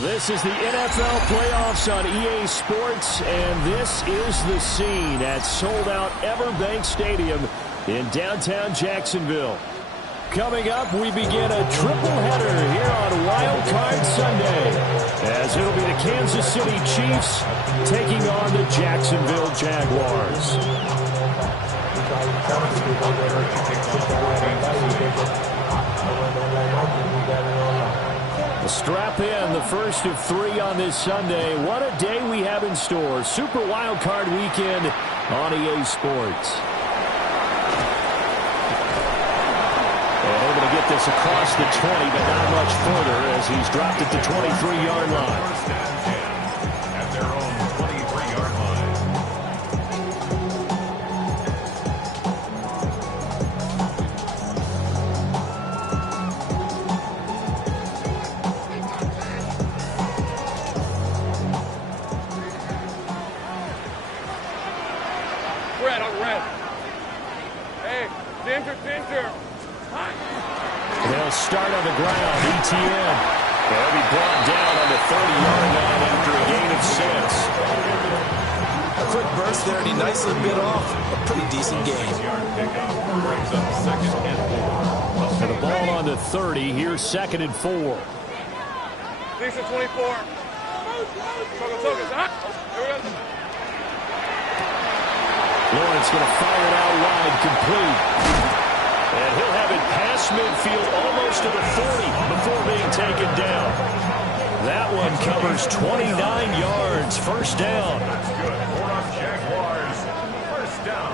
This is the NFL playoffs on EA Sports, and this is the scene at sold-out Everbank Stadium in downtown Jacksonville. Coming up, we begin a triple-header here on Wild Card Sunday, as it'll be the Kansas City Chiefs taking on the Jacksonville Jaguars. Strap in, the first of three on this Sunday. What a day we have in store. Super Wild Card Weekend on EA Sports. And able to get this across the 20, but not much further as he's dropped at the 23-yard line. At their own 23-yard line. Red. Hey, Ginger. They'll start on the ground. ETN. They'll be brought down on the 30-yard line after a gain of 6. A quick burst there, and he nicely bit off a pretty decent gain. For the ball on the 30, here's 2nd and 4. Lisa 24. Lawrence going to fire it out wide, complete. And he'll have it past midfield almost to the 40 before being taken down. That one covers 29 yards, first down. That's good for our Jaguars. First down.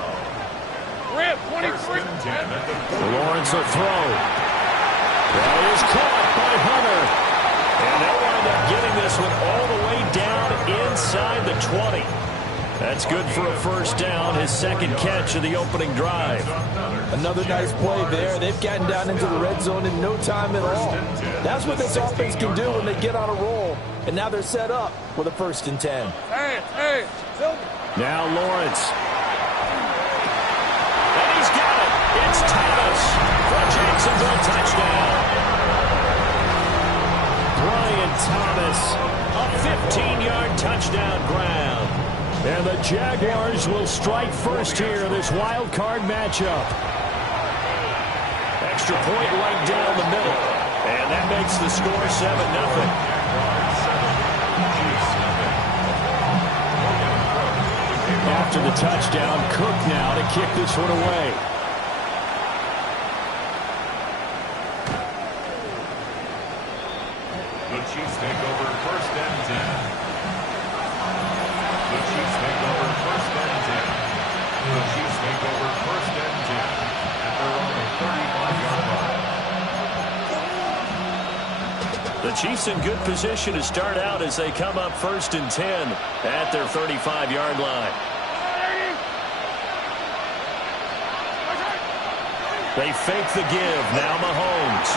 Rip, 23. Lawrence will throw. That is caught by Hunter. And they'll wind up getting this one all the way down inside the 20. That's good for a first down, his second catch of the opening drive. Another nice play there. They've gotten down into the red zone in no time at all. That's what this offense can do when they get on a roll. And now they're set up with a 1st and 10. Hey. Now Lawrence. And he's got it. It's Thomas for Jacksonville touchdown. Brian Thomas, a 15-yard touchdown grab. And the Jaguars will strike first here in this wild card matchup. Extra point right down the middle. And that makes the score 7-0. After the touchdown, Cook now to kick this one away. The Chiefs take over 1st and 10. The Chiefs take over 1st and 10. The Chiefs take over 1st and 10 at their own 35-yard line. The Chiefs in good position to start out as they come up 1st and 10 at their 35-yard line. They fake the give. Now Mahomes.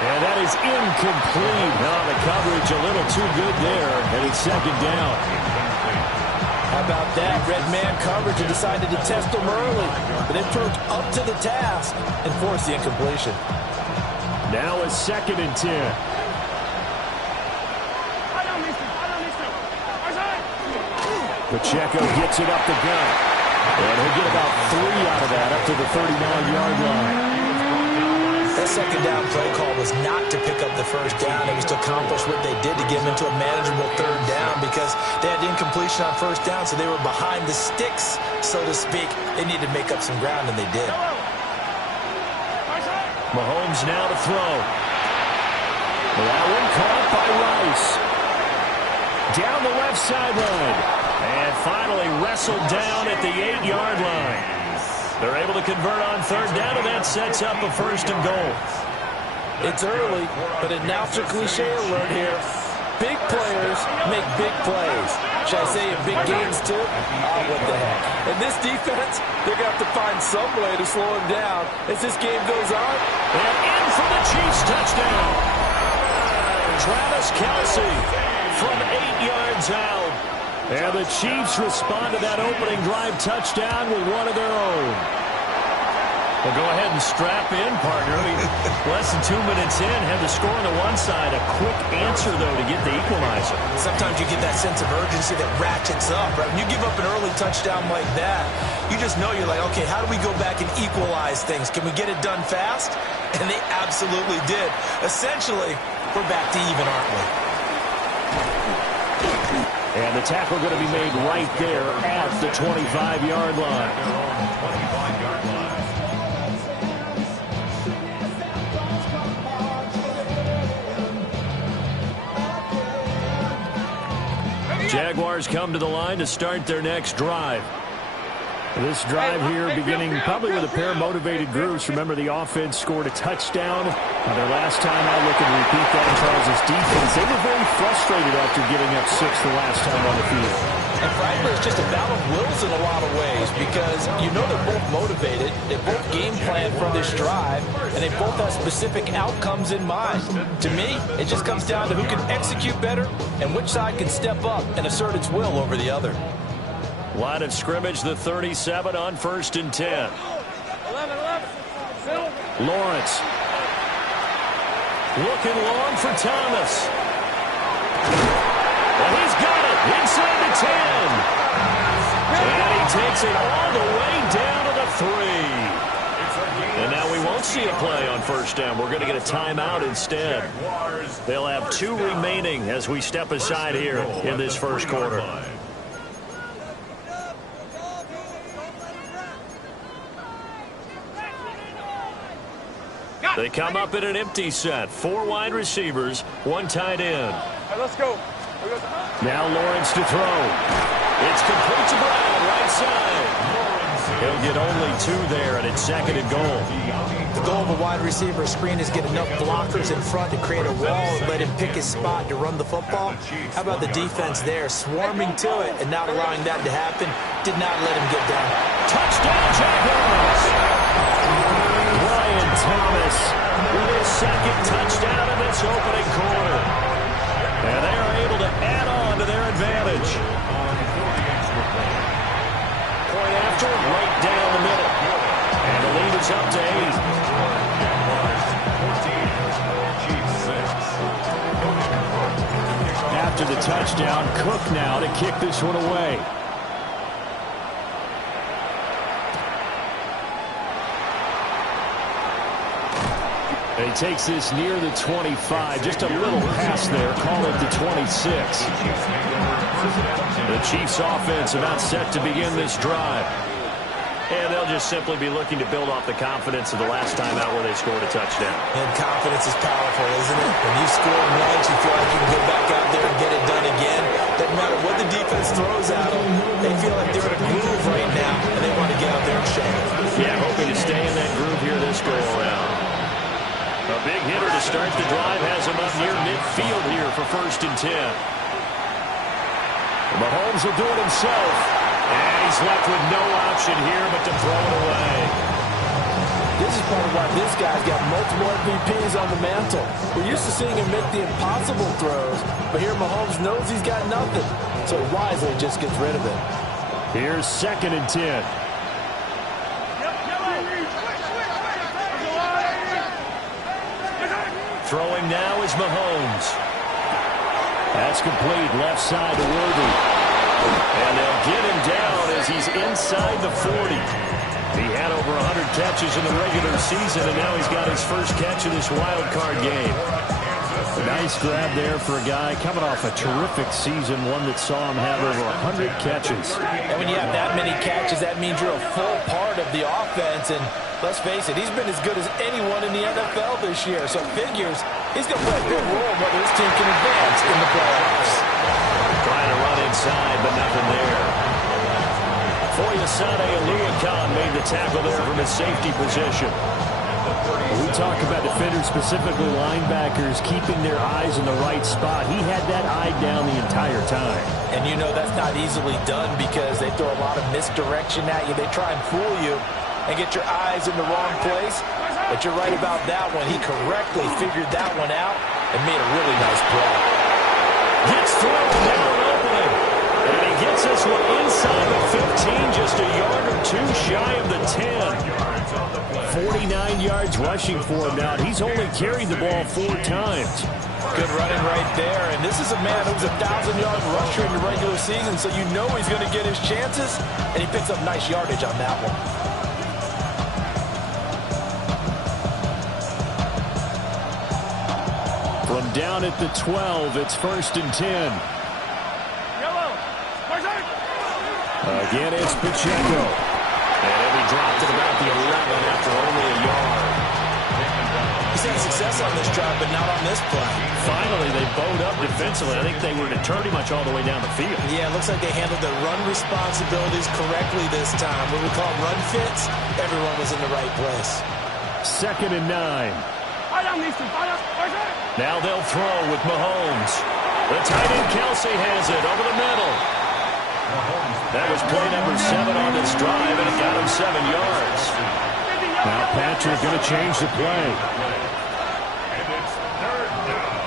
And that is incomplete. Now the coverage a little too good there, and it's 2nd down. How about that? Red man coverage and decided to test them early. But they proved up to the task and forced the incompletion. Now it's 2nd and 10. Pacheco gets it up the gut. And he'll get about 3 out of that up to the 39-yard line. That 2nd down play call was not to pick up the 1st down. It was to accomplish what they did to get them into a manageable 3rd down because they had incompletion on 1st down, so they were behind the sticks, so to speak. They needed to make up some ground, and they did. Mahomes now to throw. That one caught by Rice. Down the left sideline. And finally wrestled down at the 8-yard line. They're able to convert on 3rd down, and that sets up a 1st and goal. It's early, but announcer cliche alert here. Big players make big plays. Should I say in big games, too? Oh, what the heck. And this defense, they're going to have to find some way to slow him down as this game goes on. And in for the Chiefs touchdown. Travis Kelce from 8 yards out. And the Chiefs respond to that opening drive touchdown with one of their own. Well, go ahead and strap in, partner. I mean, less than 2 minutes in, had the score on the one side. A quick answer, though, to get the equalizer. Sometimes you get that sense of urgency that ratchets up, right? When you give up an early touchdown like that, you just know you're like, okay, how do we go back and equalize things? Can we get it done fast? And they absolutely did. Essentially, we're back to even, aren't we? And the tackle going to be made right there at the 25-yard line. Jaguars come to the line to start their next drive. This drive here beginning probably with a pair of motivated groups. Remember, the offense scored a touchdown. Their last time out, looking to repeat that in Charles' defense. They were very frustrated after getting up 6 the last time on the field. And frankly, it's just a battle of wills in a lot of ways because you know they're both motivated, they both game plan for this drive, and they both have specific outcomes in mind. To me, it just comes down to who can execute better and which side can step up and assert its will over the other. Line of scrimmage, the 37 on 1st and 10. 11. Lawrence. Looking long for Thomas. Well, he's got it inside the 10. And he takes it all the way down to the 3. And now we won't see a play on 1st down. We're going to get a timeout instead. They'll have 2 remaining as we step aside here in this first quarter. They come up in an empty set. 4 wide receivers, 1 tight end. All right, let's go. Now Lawrence to throw. It's complete to Brown, right side. He'll get only 2 there, and it's 2nd and goal. The goal of a wide receiver screen is get enough blockers in front to create a wall and let him pick his spot to run the football. How about the defense there, swarming to it and not allowing that to happen? Did not let him get down. Touchdown, Jaguars! Brian Thomas with his 2nd touchdown in this opening quarter. And they are able to add on to their advantage. Point after, right down the middle. And the lead is up to 8. After the touchdown, Cook now to kick this one away. And he takes this near the 25. Just a little pass there. Call it the 26. The Chiefs offense about set to begin this drive. And they'll just simply be looking to build off the confidence of the last time out where they scored a touchdown. And confidence is powerful, isn't it? When you score once, you feel like you can go back out there and get it done again. Doesn't matter what the defense throws at them. They feel like they're in a groove right now, and they want to get out there and shake it. Yeah, hoping to stay in that groove here this go-around. A big hitter to start the drive has him up near midfield here for 1st and 10. Mahomes will do it himself. And he's left with no option here but to throw it away. This is part of why this guy's got multiple MVPs on the mantle. We're used to seeing him make the impossible throws, but here Mahomes knows he's got nothing, so wisely just gets rid of it. Here's 2nd and 10. Throwing now is Mahomes. That's complete, left side to Worthy. And they'll get him down as he's inside the 40. He had over 100 catches in the regular season, and now he's got his first catch in this wild card game. A nice grab there for a guy coming off a terrific season, one that saw him have over 100 catches. And when you have that many catches, that means you're a full part of the offense. And let's face it, he's been as good as anyone in the NFL this year. So figures he's going to play a big role whether his team can advance in the playoffs. Trying to run inside, but nothing there. Foyesade Aluakon made the tackle there from his safety position. We talk about defenders, specifically linebackers, keeping their eyes in the right spot. He had that eye down the entire time. And you know that's not easily done because they throw a lot of misdirection at you. They try and fool you and get your eyes in the wrong place. But you're right about that one. He correctly figured that one out and made a really nice play. Gets through, now an opening. And he gets gets this one inside the 15, just a yard or two shy of the 10. 49 yards rushing for him now. He's only carried the ball 4 times. Good running right there. And this is a man who's a 1,000-yard rusher in the regular season, so you know he's going to get his chances, and he picks up nice yardage on that one. From down at the 12, it's 1st and 10. Again, it's Pacheco. And he dropped at about the 11 after only a yard. He's had success on this drive, but not on this play. Finally, they bowed up defensively. I think they were deterred pretty much all the way down the field. Yeah, it looks like they handled their run responsibilities correctly this time. When we call them run fits, everyone was in the right place. 2nd and 9. Now they'll throw with Mahomes. The tight end Kelsey has it over the middle. That was play number 7 on this drive, and it got him 7 yards. Now Patrick going to change the play. And it's 3rd down.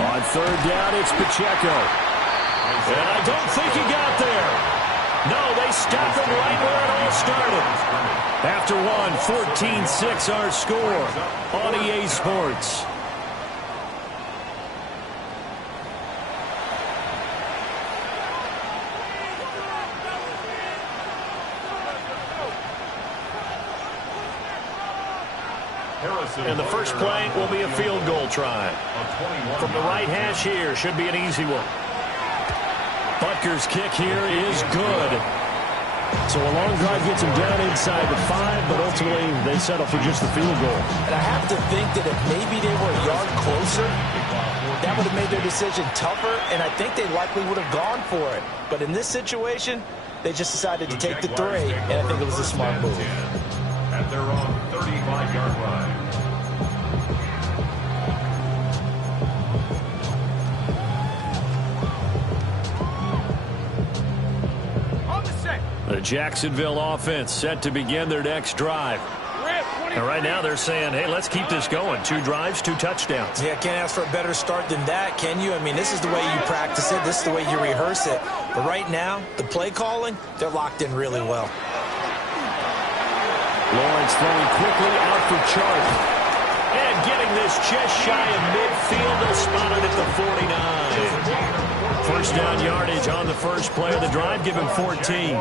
On 3rd down, it's Pacheco. And I don't think he got there. No, they stopped him right where it all started. After one, 14-6 our score on EA Sports. And the first play will be a field goal try. From the right hash here, should be an easy one. Butker's kick here is good. So a long drive gets him down inside the 5, but ultimately they settle for just the field goal. And I have to think that if maybe they were a yard closer, that would have made their decision tougher, and I think they likely would have gone for it. But in this situation, they just decided to take the 3, and I think it was a smart move. At their own 35-yard line. The Jacksonville offense set to begin their next drive. And right now they're saying, hey, let's keep this going. 2 drives, 2 touchdowns. Yeah, can't ask for a better start than that, can you? I mean, this is the way you practice it. This is the way you rehearse it. But right now, the play calling, they're locked in really well. Lawrence throwing quickly out for Chark. And getting this just shy of midfield. They'll spot it at the 49. First down yardage on the first play of the drive, given 14.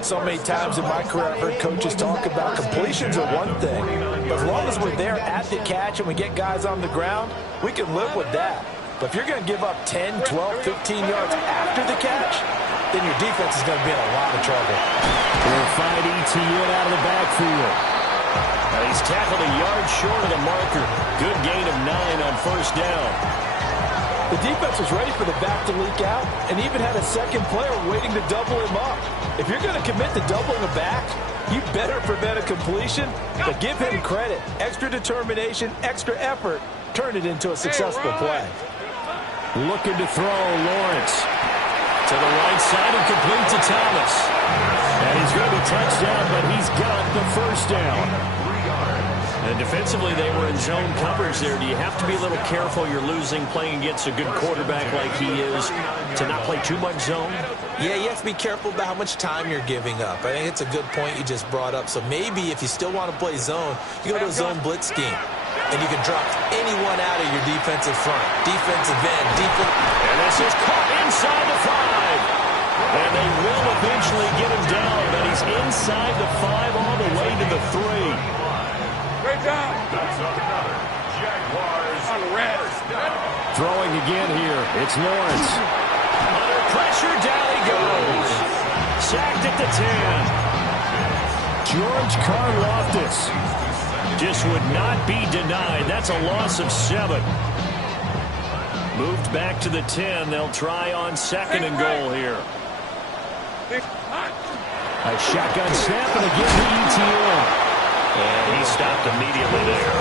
So many times in my career I've heard coaches talk about completions are one thing, but as long as we're there at the catch and we get guys on the ground, we can live with that. But if you're going to give up 10, 12, 15 yards after the catch, then your defense is going to be in a lot of trouble. They'll find ETN out of the backfield. And he's tackled a yard short of the marker. Good gain of 9 on first down. The defense was ready for the back to leak out and even had a second player waiting to double him up. If you're going to commit to doubling a back, you better prevent a completion, but give him credit. Extra determination, extra effort, turn it into a successful play. Looking to throw, Lawrence. To the right side and complete to Thomas. And he's going to be touchdown, but he's got the first down. And defensively, they were in zone coverage there. Do you have to be a little careful? You're losing playing against a good quarterback like he is to not play too much zone? Yeah, you have to be careful about how much time you're giving up. I think it's a good point you just brought up. So maybe if you still want to play zone, you go to a zone blitz scheme. And you can drop anyone out of your defensive front. Defensive end, defense. And this is caught inside the 5. And they will eventually get him down, but he's inside the 5 all the way to the 3. Great job. That's another Jaguars On red. Throwing again here. It's Lawrence. Under pressure, down he goes. Sacked at the 10. George Karlaftis just would not be denied. That's a loss of 7. Moved back to the 10. They'll try on 2nd and goal here. A shotgun snap and again to ETN. And he stopped immediately there.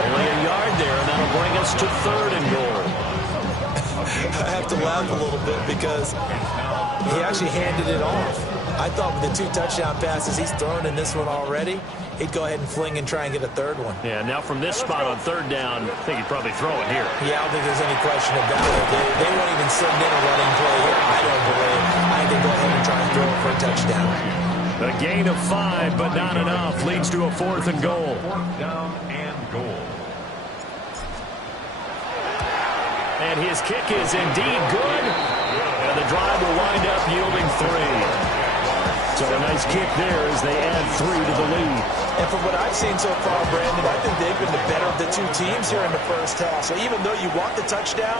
Only a yard there, and that'll bring us to 3rd and goal. I have to laugh a little bit because he actually handed it off. I thought with the 2 touchdown passes he's thrown in this one already, he'd go ahead and fling and try and get a third one. Yeah, now from this spot on third down, I think he'd probably throw it here. Yeah, I don't think there's any question about it. They won't even send in a running play here, I don't believe. I think they go ahead and try and throw it for a touchdown. A gain of 5, but not enough. Leads to a 4th and goal. 4th down and goal. And his kick is indeed good. And the drive will wind up yielding 3. So a nice kick there as they add 3 to the lead. And from what I've seen so far, Brandon, I think they've been the better of the two teams here in the first half. So even though you want the touchdown,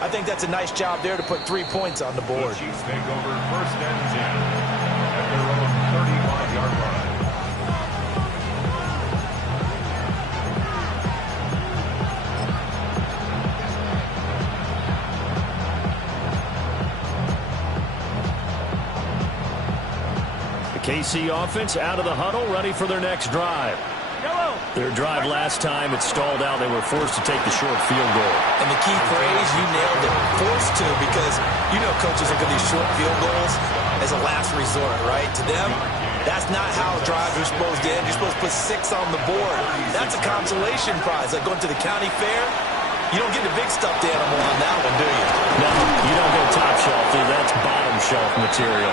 I think that's a nice job there to put 3 points on the board. The Chiefs take over 1st and 10 at their own 35-yard line. KC offense out of the huddle, ready for their next drive. Their drive last time, it stalled out. They were forced to take the short field goal. And the key phrase, you nailed it, forced to, because you know coaches look at these short field goals as a last resort, right? To them, that's not how drives are supposed to end. You're supposed to put 6 on the board. That's a consolation prize, like going to the county fair. You don't get a big stuffed animal on that one, do you? No, you don't get top shelf, dude. That's bottom shelf material.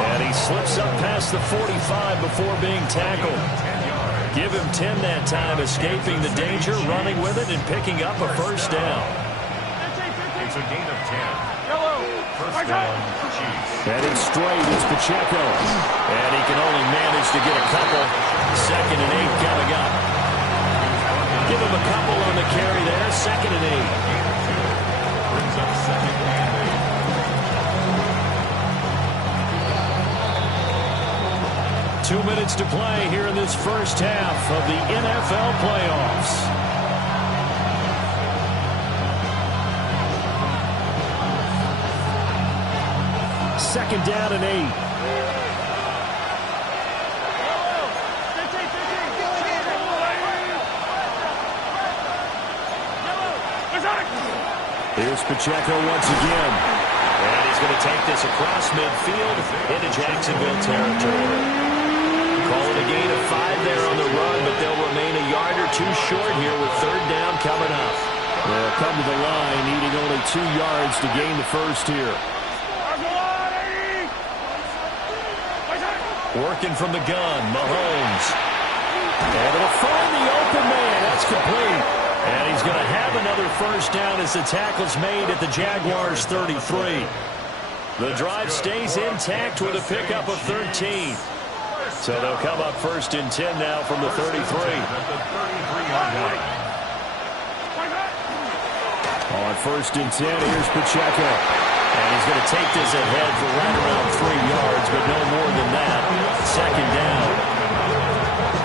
And he slips up past the 45 before being tackled. Give him 10 that time, escaping the danger, running with it, and picking up a first down. It's a gain of 10. First down, Chiefs. Heading straight, it's Pacheco. And he can only manage to get a couple. 2nd and 8 coming up. Give him a couple on the carry there. 2nd and 8. Brings up 2nd and 8. 2 minutes to play here in this first half of the NFL playoffs. Second down and 8. Here's Pacheco once again. And he's going to take this across midfield into Jacksonville territory. Call it a gain of 5 there on the run, but they'll remain a yard or 2 short here with third down coming up. They'll come to the line, needing only 2 yards to gain the first here. Working from the gun, Mahomes. And it'll find the open man. That's complete. And he's going to have another first down as the tackle's made at the Jaguars' 33. The drive stays intact with a pickup of 13. So they'll come up 1st and 10 now from the 33. On 1st and 10, here's Pacheco. And he's going to take this ahead for right around 3 yards, but no more than that. 2nd down.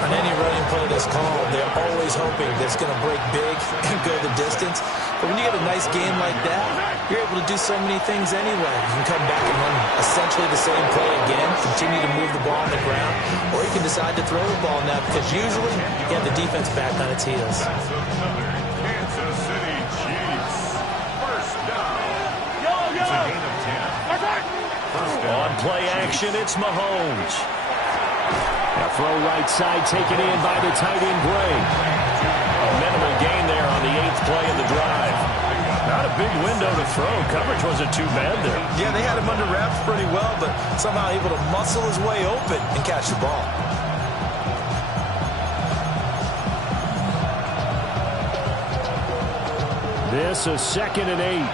On any running play that's called, they're always hoping that it's going to break big and go the distance. But when you get a nice game like that, you're able to do so many things anyway. You can come back and run essentially the same play again, continue to move the ball on the ground, or you can decide to throw the ball now because usually you have the defense back on its heels. Kansas City Chiefs. First down. It's a gain of 10. On play action, it's Mahomes. A throw right side taken in by the tight end Gray. A minimal gain there on the 8th play of the drive. Not a big window to throw. Coverage wasn't too bad there. Yeah, they had him under wraps pretty well, but somehow able to muscle his way open and catch the ball. This is 2nd and 8.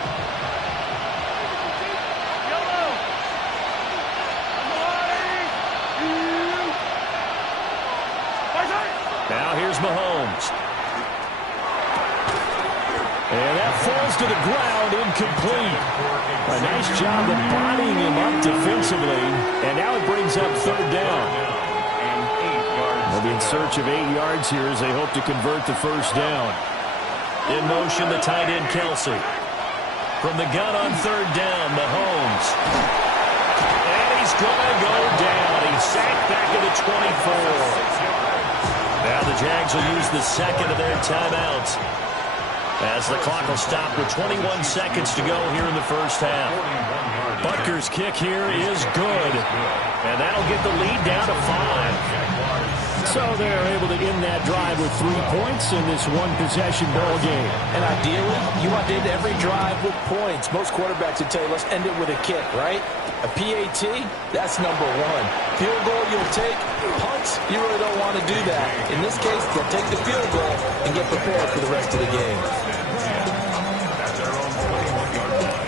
Now here's Mahomes. And that falls to the ground, incomplete. A nice job of bodying him up defensively. And now it brings up 3rd down. They'll be in search of 8 yards here as they hope to convert the first down. In motion, the tight end Kelsey. From the gun on 3rd down, Mahomes. And he's going to go down. He's sacked back at the 24. Now the Jags will use the 2nd of their timeouts as the clock will stop with 21 seconds to go here in the first half. Butker's kick here is good, and that'll get the lead down to 5. So they're able to end that drive with 3 points in this one-possession ball game. And ideally, you want to end every drive with points. Most quarterbacks would tell you, let's end it with a kick, right? A PAT, that's number one. Field goal you'll take. Punts, you really don't want to do that. In this case, they'll take the field goal and get prepared for the rest of the game. That's their own 21-yard line.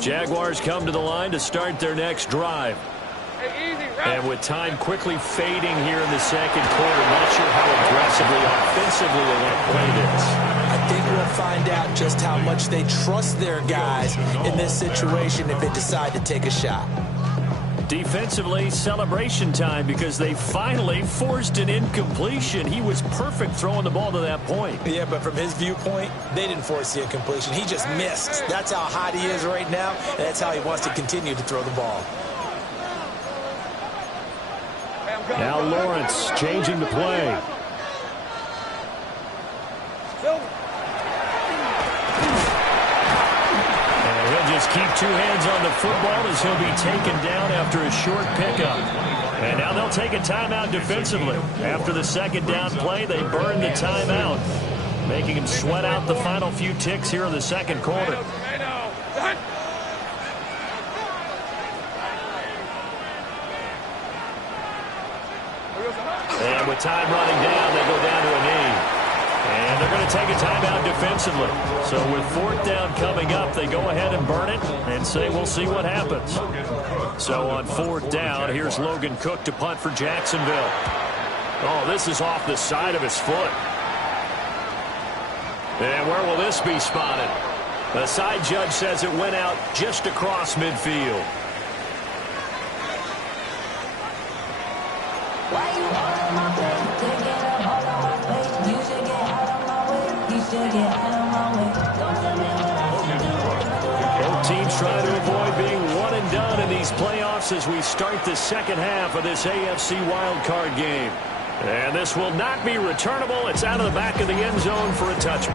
Jaguars come to the line to start their next drive. Hey, easy, right? And with time quickly fading here in the second quarter, not sure how aggressively, offensively they want to play this. I think we'll find out just how much they trust their guys in this situation if they decide to take a shot. Defensively, celebration time because they finally forced an incompletion. He was perfect throwing the ball to that point. Yeah, but from his viewpoint, they didn't force the incompletion. He just missed. That's how hot he is right now, and that's how he wants to continue to throw the ball. Now Lawrence changing the play. Just keep 2 hands on the football as he'll be taken down after a short pickup. And now they'll take a timeout defensively. After the second down play, they burn the timeout, making him sweat out the final few ticks here in the second quarter. And with time running down, they go down to a knee. And they're going to take a timeout defensively. So with 4th down coming up, they go ahead and burn it and say we'll see what happens. So on 4th down, here's Logan Cook to punt for Jacksonville. Oh, this is off the side of his foot. And where will this be spotted? The side judge says it went out just across midfield. Why you all on my plate? They get up all on my plate. You should get out of my way. You should get out of my way. Don't tell me what I should do. Both teams trying to avoid being one and done in these playoffs as we start the second half of this AFC wildcard game. And this will not be returnable. It's out of the back of the end zone for a touchback.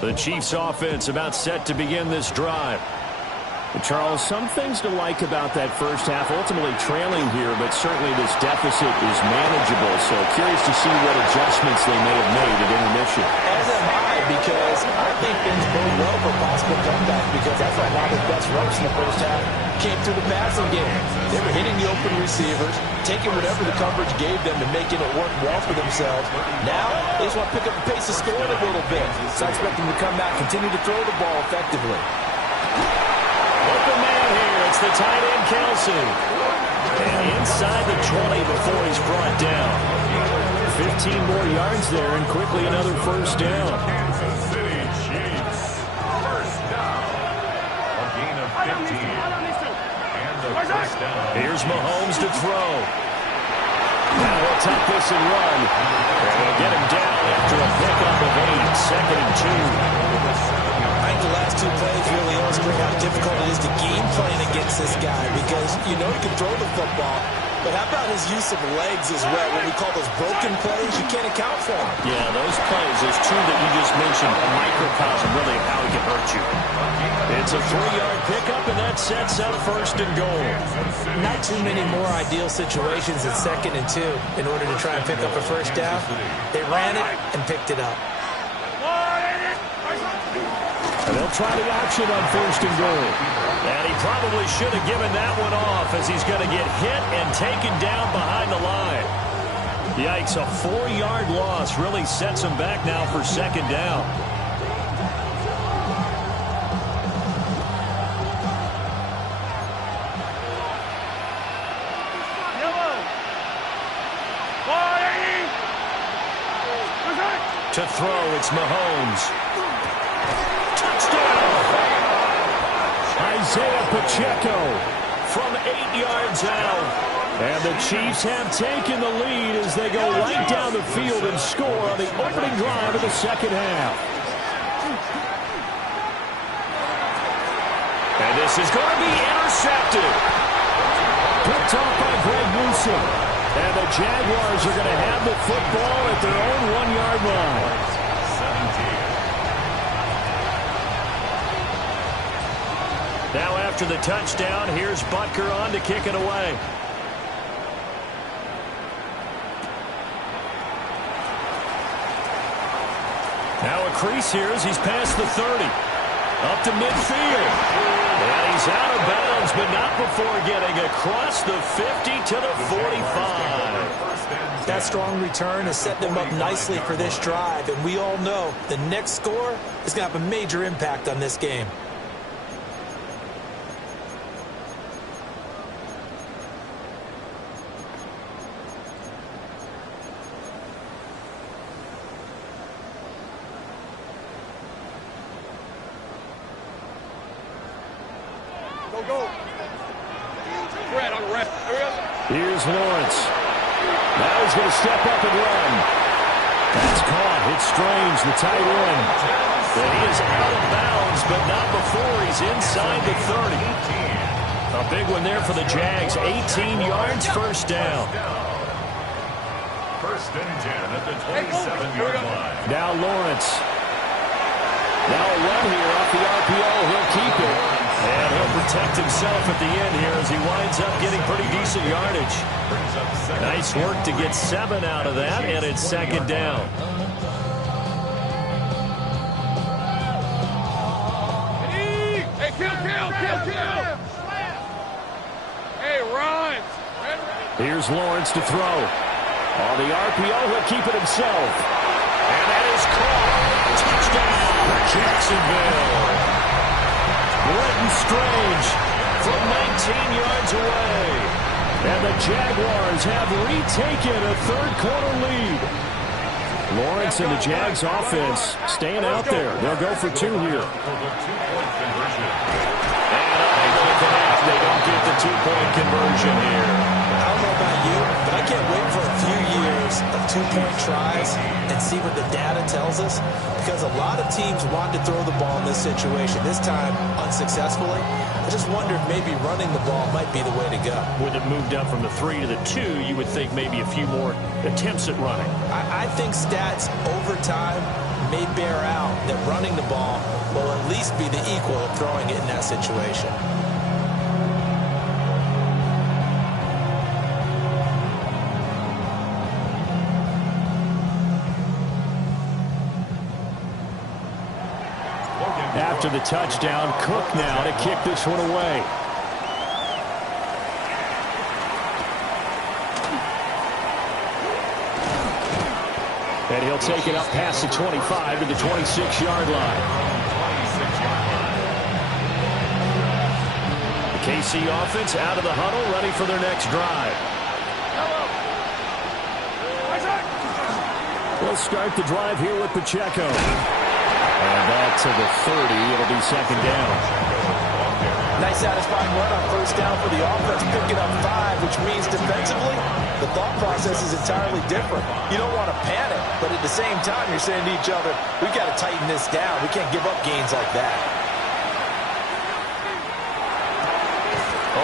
The Chiefs offense about set to begin this drive. Charles, some things to like about that first half. Ultimately trailing here, but certainly this deficit is manageable. So curious to see what adjustments they may have made at intermission. As am I, because I think things bode well for possible comeback, because that's why a lot of the best reps in the first half came through the passing game. They were hitting the open receivers, taking whatever the coverage gave them and making it work well for themselves. Now, they just want to pick up the pace of scoring a little bit. So I expect them to come back, continue to throw the ball effectively. Open man here. It's the tight end, Kelsey. And inside the 20 before he's brought down. 15 more yards there and quickly another first down. Kansas City Chiefs. First down. A gain of 15. And the first down. Here's Mahomes to throw. Now he'll tuck this and run. And they'll get him down after a pickup of 8. 2nd and 2. I think the last 2 plays really illustrate how difficult it is to game plan against this guy, because you know he can throw the football, but how about his use of legs as well? When we call those broken plays, you can't account for them. Yeah, those plays, those 2 that you just mentioned, a microcosm really of how he can hurt you. It's a 3-yard pickup, and that sets up 1st and goal. Not too many more ideal situations in 2nd and 2 in order to try and pick up a first down. They ran it and picked it up. And they'll try the option on 1st and goal. And he probably should have given that one off, as he's going to get hit and taken down behind the line. Yikes, a 4-yard loss really sets them back now for second down. To throw, it's Mahomes. Touchdown! Isaiah Pacheco from 8 yards out. And the Chiefs have taken the lead as they go right down the field and score on the opening drive of the second half. And this is going to be intercepted. Picked off by Greg Newsome. And the Jaguars are going to have the football at their own 1-yard line. 17. Now after the touchdown, here's Butker on to kick it away. Now a crease here as he's past the 30. Up to midfield. And he's out of bounds, but not before getting across the 50 to the 45. That strong return has set them up nicely for this drive, and we all know the next score is going to have a major impact on this game. Here's Lawrence. Now he's going to step up and run. That's caught. It's Strange, the tight end. But he is out of bounds, but not before he's inside the 30. A big one there for the Jags. 18 yards, first down. First and 10 at the 27-yard line. Now Lawrence. Now a run here off the RPO. He'll keep it. And he'll protect himself at the end here as he winds up getting pretty decent yardage. Nice work to get 7 out of that, and it's second down. Hey, kill! Hey, run! Here's Lawrence to throw. On the RPO, he'll keep it himself. And that is caught. Touchdown, Jacksonville. Brenton Strange from 19 yards away. And the Jaguars have retaken a third-quarter lead. Lawrence and the Jags offense staying out there. They'll go for 2 here. And unable to connect. They don't get the 2-point conversion here. I don't know about you, but I can't wait for a few years of 2-point tries and see what the data tells us, because a lot of teams want to throw the ball in this situation. This time, unsuccessfully. I just wonder if maybe running the ball might be the way to go. With it moved up from the 3 to the 2, you would think maybe a few more attempts at running. I think stats over time may bear out that running the ball will at least be the equal of throwing it in that situation. After the touchdown, Cook now to kick this one away. And he'll take it up past the 25 to the 26-yard line. The KC offense out of the huddle, ready for their next drive. We'll start the drive here with Pacheco. And back to the 30. It'll be second down. Nice satisfying run on first down for the offense, picking up 5, which means defensively, the thought process is entirely different. You don't want to panic, but at the same time, you're saying to each other, we've got to tighten this down. We can't give up gains like that.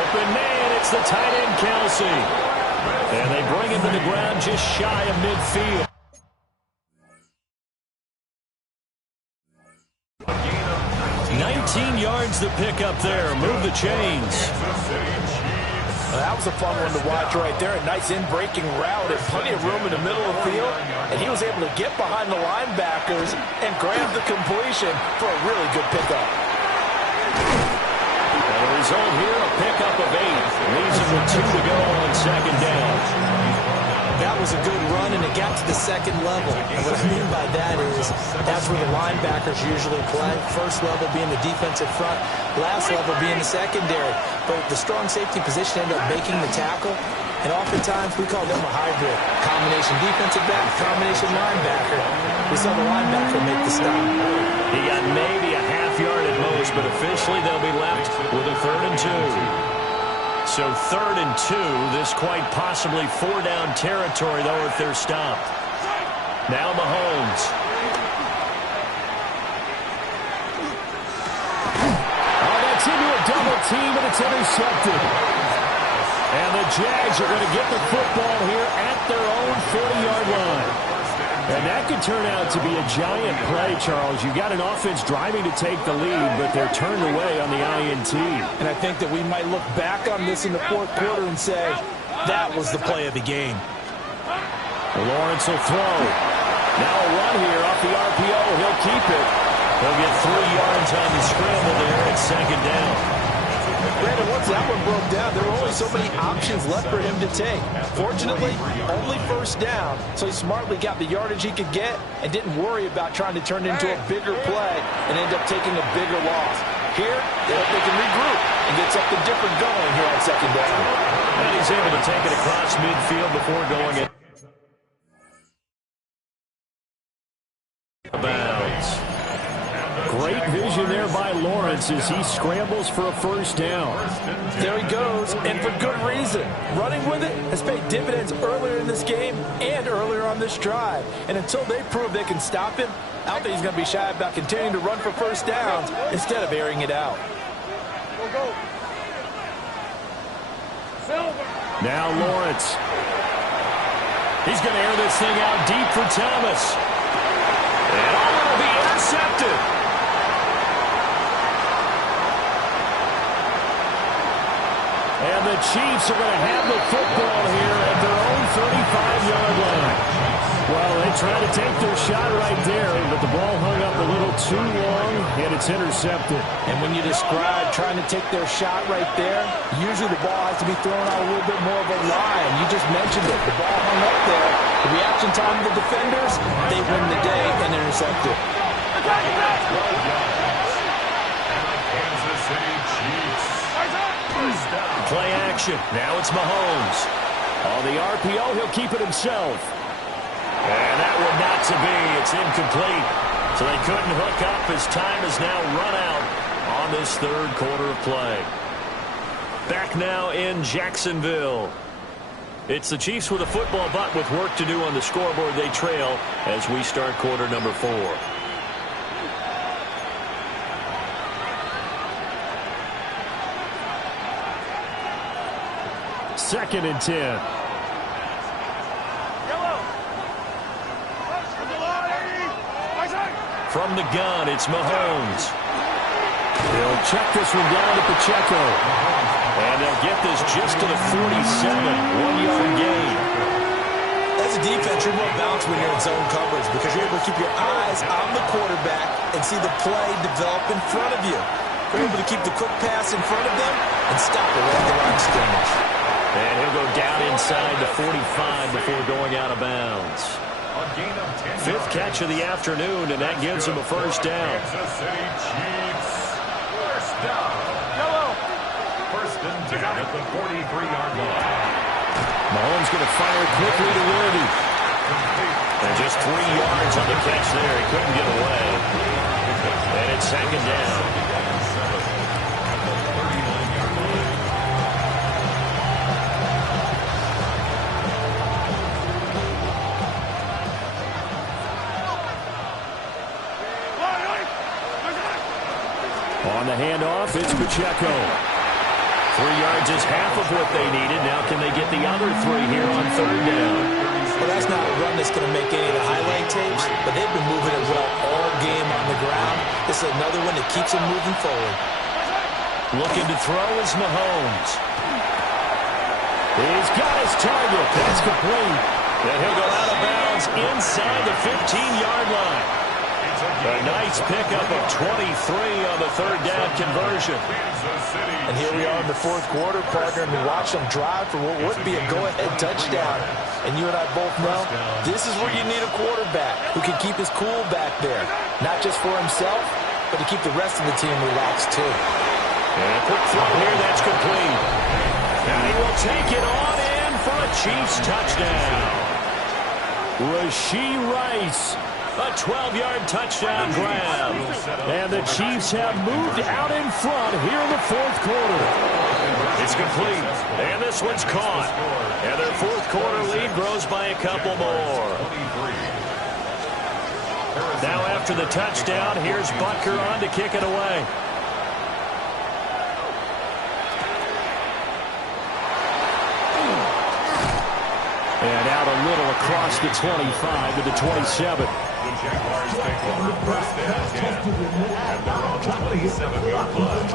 Open man, it's the tight end, Kelsey. And they bring him to the ground just shy of midfield. 19 yards to pick up there. Move the chains. Well, that was a fun one to watch right there. A nice in-breaking route and plenty of room in the middle of the field. And he was able to get behind the linebackers and grab the completion for a really good pickup. And the result here, a pickup of 8. Leaves him with 2 to go on second down. That was a good run, and it got to the second level. And what I mean by that is that's where the linebackers usually play. First level being the defensive front, last level being the secondary. But the strong safety position ended up making the tackle, and oftentimes we call them a hybrid. Combination defensive back, combination linebacker. We saw the linebacker make the stop. He got maybe a half yard at most, but officially they'll be left with a 3rd and 2. So 3rd and 2, this quite possibly 4-down territory, though, if they're stopped. Now Mahomes. Oh, that's into a double team, and it's intercepted. And the Jags are going to get the football here at their own 40-yard line. And that could turn out to be a giant play, Charles. You've got an offense driving to take the lead, but they're turned away on the INT. And I think that we might look back on this in the 4th quarter and say, that was the play of the game. Lawrence will throw. Now a run here off the RPO. He'll keep it. He'll get 3 yards on the scramble there at 2nd down. Brandon, once that one broke down, there were only so many options left for him to take. Fortunately, only 1st down, so he smartly got the yardage he could get and didn't worry about trying to turn it into a bigger play and end up taking a bigger loss. Here, they hope they can regroup and get something different going here on 2nd down. And he's able to take it across midfield before going it. Bounds. Great vision there by Lawrence as he scrambles for a 1st down. There he goes, and for good reason. Running with it has paid dividends earlier in this game and earlier on this drive. And until they prove they can stop him, I don't think he's going to be shy about continuing to run for 1st downs instead of airing it out. Now Lawrence. He's going to air this thing out deep for Thomas. And all will be intercepted. And the Chiefs are going to have the football here at their own 35-yard line. Well, they tried to take their shot right there, but the ball hung up a little too long, and it's intercepted. And when you describe trying to take their shot right there, usually the ball has to be thrown out a little bit more of a line. You just mentioned it. The ball hung up there. The reaction time of the defenders, they win the day and intercept it. Kansas City Chiefs. Play action. Now it's Mahomes. On the RPO, he'll keep it himself. And that one not to be. It's incomplete. So they couldn't hook up as time is now run out on this 3rd quarter of play. Back now in Jacksonville. It's the Chiefs with a football, but with work to do on the scoreboard. They trail as we start quarter number 4. 2nd and 10. From the gun, it's Mahomes. He'll check this one down to Pacheco. And they'll get this just to the 47. 1-yard gain. As a defense, you're more balanced when you're in zone coverage because you're able to keep your eyes on the quarterback and see the play develop in front of you. You're able to keep the quick pass in front of them and stop it right at the line of scrimmage. And he'll go down inside the 45 before going out of bounds. 5th catch of the afternoon, and that gives him a 1st down. Kansas City Chiefs. 1st down. 1st and 10 at the 43-yard line. Mahomes going to fire quickly to Worthy. And just 3 yards on the catch there. He couldn't get away. And it's 2nd down. On the handoff, it's Pacheco. 3 yards is half of what they needed. Now can they get the other 3 here on 3rd down? Well, that's not a run that's going to make any of the highlight tapes, but they've been moving it well all game on the ground. This is another one that keeps them moving forward. Looking to throw is Mahomes. He's got his target. That's complete. And he'll go out of bounds inside the 15-yard line. It's a A nice pickup of 23 on the third down conversion. And here we are in the fourth quarter, partner, and we watch them drive for what would be a go-ahead touchdown. And you and I both know this is where you need a quarterback who can keep his cool back there. Not just for himself, but to keep the rest of the team relaxed too. And a quick throw here, that's complete. And he will take it on in for a Chiefs touchdown. Rashee Rice, a 12-yard touchdown grab. And the Chiefs have moved out in front here in the fourth quarter. It's complete, and this one's caught. And their fourth quarter lead grows by a couple more. Now after the touchdown, here's Butker on to kick it away. And out a little across the 25 to the 27. The Jaguars take over first and 10. And they're on the 27-yard line.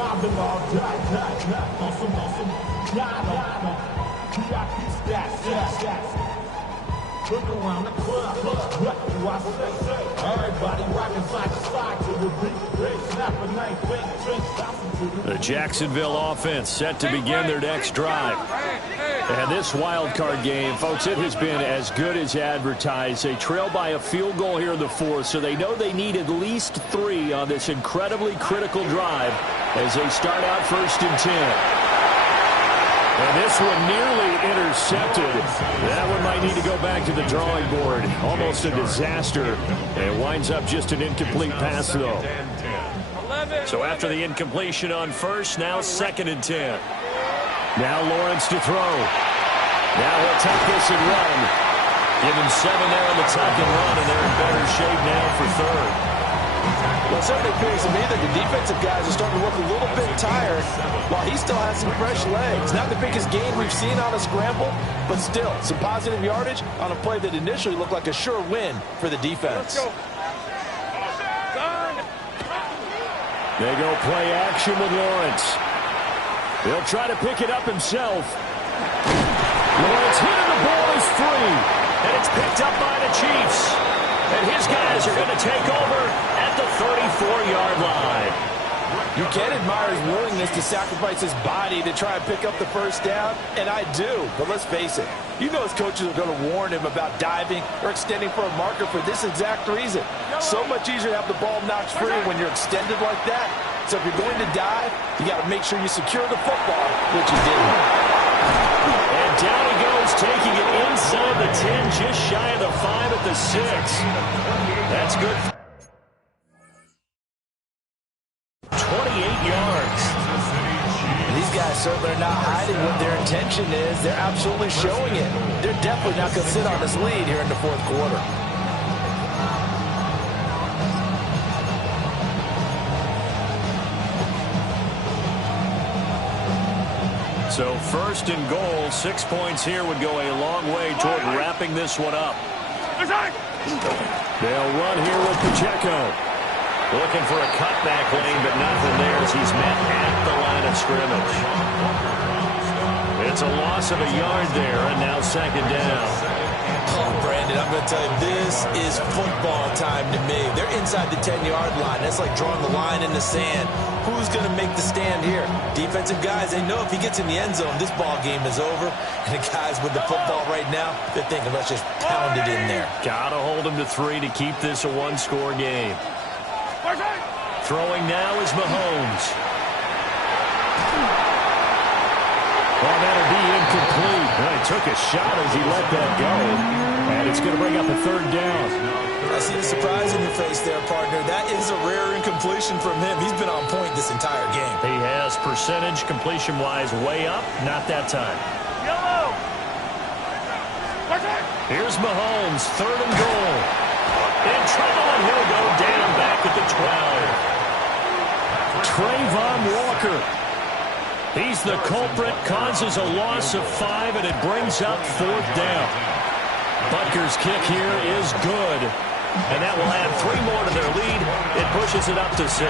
Look around the club. What do I say? Everybody rocking side to side to the beat. Snap a night, drink, stop. The Jacksonville offense set to begin their next drive. And this wild card game, folks, it has been as good as advertised. They trail by a field goal here in the fourth, so they know they need at least 3 on this incredibly critical drive as they start out 1st and 10. And this one nearly intercepted. That one might need to go back to the drawing board. Almost a disaster. And it winds up just an incomplete pass, though. So after the incompletion on first, now 2nd and 10. Now Lawrence to throw. Now he'll take this and run. Give him 7 there on the tuck and run, and they're in better shape now for 3rd. Well, it certainly appears to me that the defensive guys are starting to look a little bit tired while he still has some fresh legs. Not the biggest gain we've seen on a scramble, but still some positive yardage on a play that initially looked like a sure win for the defense. They go play action with Lawrence. He'll try to pick it up himself. Lawrence hit and the ball is free. And it's picked up by the Chiefs. And his guys are going to take over at the 34-yard line. You can admire his willingness to sacrifice his body to try and pick up the first down, and I do. But let's face it, you know his coaches are going to warn him about diving or extending for a marker for this exact reason. So much easier to have the ball knocked free when you're extended like that. So if you're going to dive, you got to make sure you secure the football, which he didn't. And down he goes, taking it inside the 10, just shy of the 5 at the 6. That's good. 28 yards. These guys certainly are not hiding what their intention is. They're absolutely showing it. They're definitely not going to sit on this lead here in the fourth quarter. So 1st and goal, 6 points here would go a long way toward wrapping this one up. They'll run here with Pacheco. Looking for a cutback lane, but nothing there as he's met at the line of scrimmage. It's a loss of a yard there, and now 2nd down. Oh, Brandon, I'm going to tell you, this is football time to me. They're inside the 10-yard line. That's like drawing the line in the sand. Who's going to make the stand here? Defensive guys, they know if he gets in the end zone, this ball game is over. And the guys with the football right now, they're thinking, let's just pound it in there. Got to hold him to 3 to keep this a one-score game. Throwing now is Mahomes. Well, that'll be incomplete. Well, he took a shot as he let that go. And it's going to bring up a 3rd down. I see the surprise in your face there, partner. That is a rare incompletion from him. He's been on point this entire game. He has percentage completion-wise way up. Not that time. Yellow. Here's Mahomes, 3rd and goal. In trouble, and he'll go down back at the 12. Trayvon Walker. He's the culprit, causes a loss of 5, and it brings up 4th down. Butker's kick here is good, and that will add 3 more to their lead. It pushes it up to 6.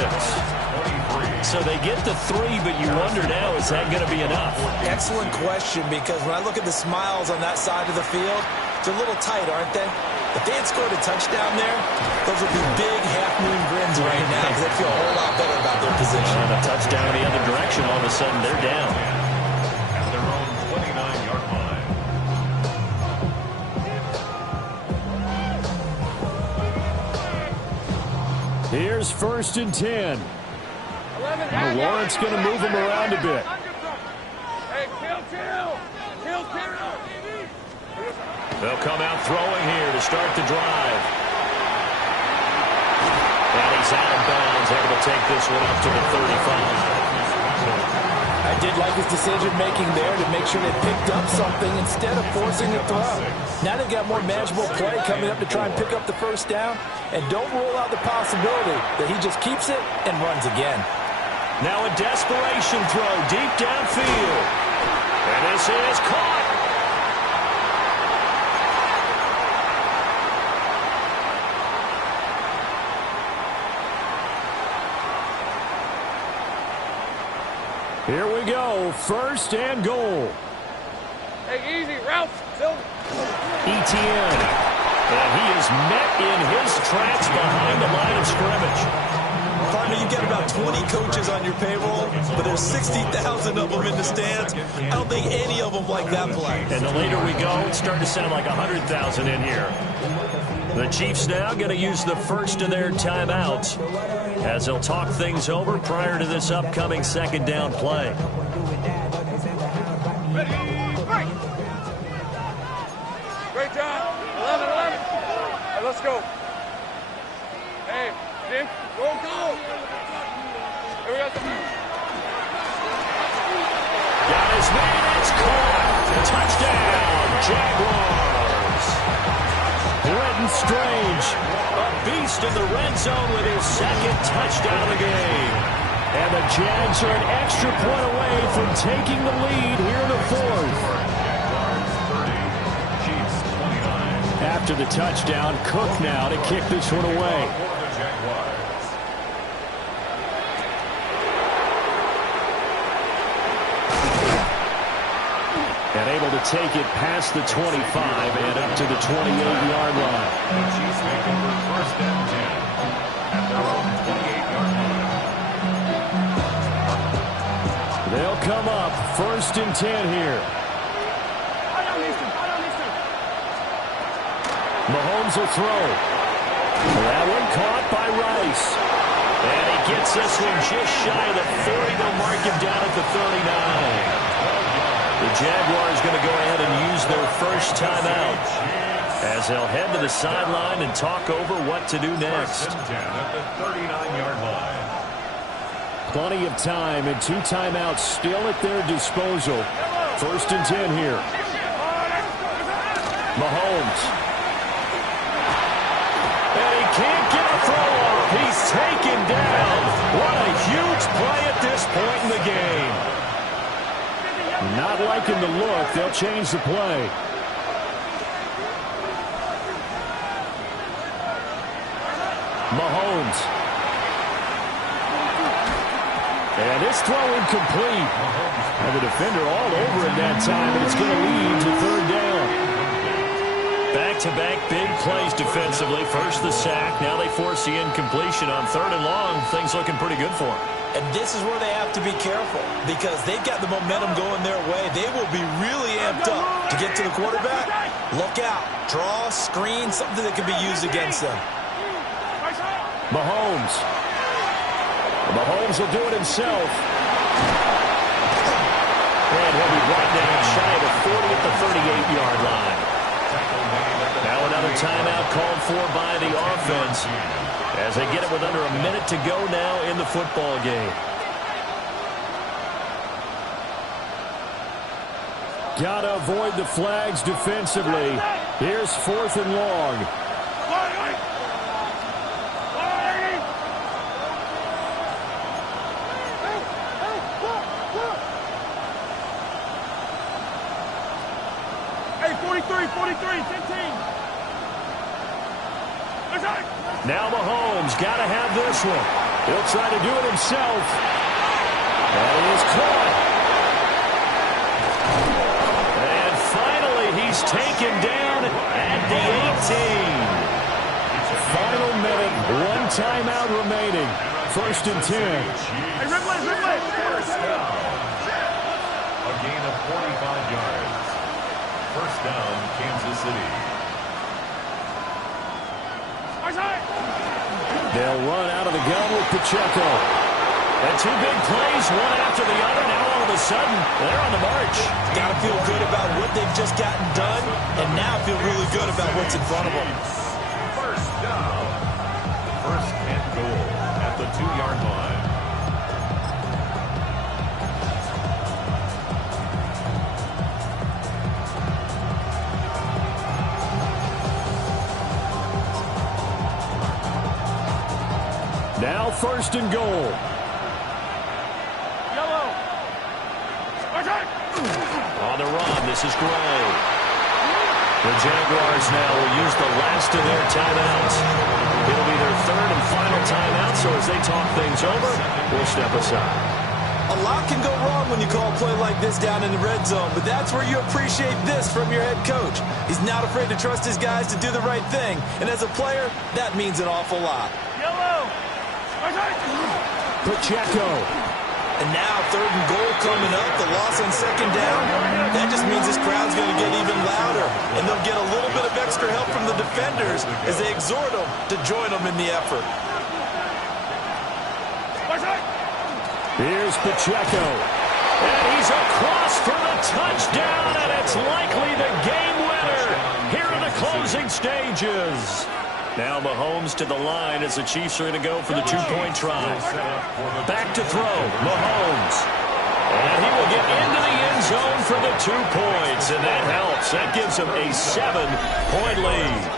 So they get the 3, but you wonder now, is that going to be enough? Excellent question, because when I look at the smiles on that side of the field, they're a little tight, aren't they? If they had scored a touchdown there, those would be big half-moon grins they'll feel a whole lot better about their position. And a touchdown in the other direction, all of a sudden they're down. At their own 29-yard line. Here's 1st and 10. Lawrence going to move him around a bit. Hey, kill. They'll come out throwing here to start the drive. And he's out of bounds, able to take this one up to the 35. I did like his decision-making there to make sure they picked up something instead of forcing a throw. Now they've got more manageable play coming up to try and pick up the first down. And don't rule out the possibility that he just keeps it and runs again. Now a desperation throw deep downfield. And this is caught. Here we go, 1st and goal. Hey, easy, route. Etienne. And he is met in his tracks behind the line of scrimmage. Partner, you've got about 20 coaches on your payroll, but there's 60,000 of them in the stands. I don't think any of them like that play. And the later we go, it's starting to sound like 100,000 in here. The Chiefs now going to use the first of their timeouts as they'll talk things over prior to this upcoming 2nd down play. Great job. 11. Hey, let's go. Hey, Jim, go. Here we go. Got his man, it's caught. Touchdown, Jaguars. Brenton Strange, a beast in the red zone with his 2nd touchdown of the game. And the Jags are an extra point away from taking the lead here in the 4th. After the touchdown, Cook now to kick this one away. And able to take it past the 25 and up to the 28-yard line. The Chiefs make over 1st and 10 at their own 28-yard line. They'll come up 1st and 10 here. Mahomes will throw. That one caught by Rice. And he gets this one just shy of the 40. They'll mark him down at the 39. The Jaguars going to go ahead and use their first timeout as they'll head to the sideline and talk over what to do next. 1st and 10 at the 39-yard line. Plenty of time and 2 timeouts still at their disposal. 1st and 10 here. Mahomes. And he can't get a throw off. He's taken down. What a huge play at this point in the game. Not liking the look. They'll change the play. Mahomes. And this throw incomplete. And the defender all over it that time, and it's going to lead to 3rd down. Back-to-back big plays defensively. First the sack. Now they force the incompletion on 3rd and long. Things looking pretty good for them. And this is where they have to be careful because they've got the momentum going their way. They will be really amped up to get to the quarterback. Look out. Draw, screen, something that can be used against them. Mahomes. Mahomes will do it himself. And he'll be brought down shy of the 40 at the 38-yard line. Now another timeout called for by the offense as they get it with under a minute to go now in the football game. Gotta avoid the flags defensively. Here's 4th and long. Hey, 43, 15. Now Mahomes got to have this one. He'll try to do it himself. And he is caught. And finally he's taken down at the 18. Final minute, 1 timeout remaining. First and 10. Hey, Ripley! First down. A gain of 45 yards. First down, Kansas City. They'll run out of the gun with Pacheco. And two big plays, one after the other. Now all of a sudden, they're on the march. Got to feel good about what they've just gotten done, and now feel really good about what's in front of them. First down. First and goal at the 2-yard line. Now first and goal. Yellow! On the run, this is Gray. The Jaguars now will use the last of their timeouts. It'll be their third and final timeout, so as they talk things over, we'll step aside. A lot can go wrong when you call a play like this down in the red zone, but that's where you appreciate this from your head coach. He's not afraid to trust his guys to do the right thing, and as a player, that means an awful lot. Yellow! Pacheco. And now third and goal coming up, the loss on second down. That just means this crowd's going to get even louder, and they'll get a little bit of extra help from the defenders as they exhort them to join them in the effort. Here's Pacheco. And he's across for the touchdown, and it's likely the game winner here in the closing stages. Now Mahomes to the line as the Chiefs are going to go for the two-point try. Back to throw, Mahomes. And he will get into the end zone for the 2 points, and that helps. That gives him a 7-point lead.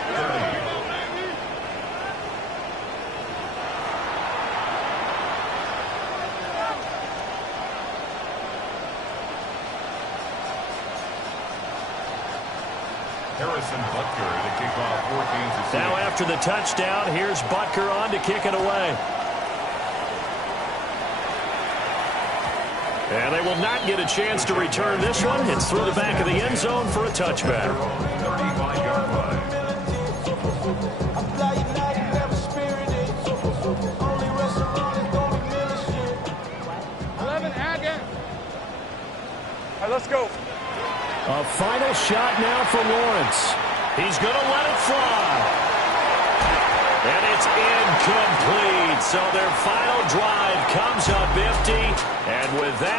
To kick off for Kansas City. Now after the touchdown, here's Butker on to kick it away. And they will not get a chance to return this one. It's through the back of the end zone for a touchback. 35-yard line. All right, let's go. A final shot now for Lawrence. He's going to let it fly. And it's incomplete. So their final drive comes up empty. And with that,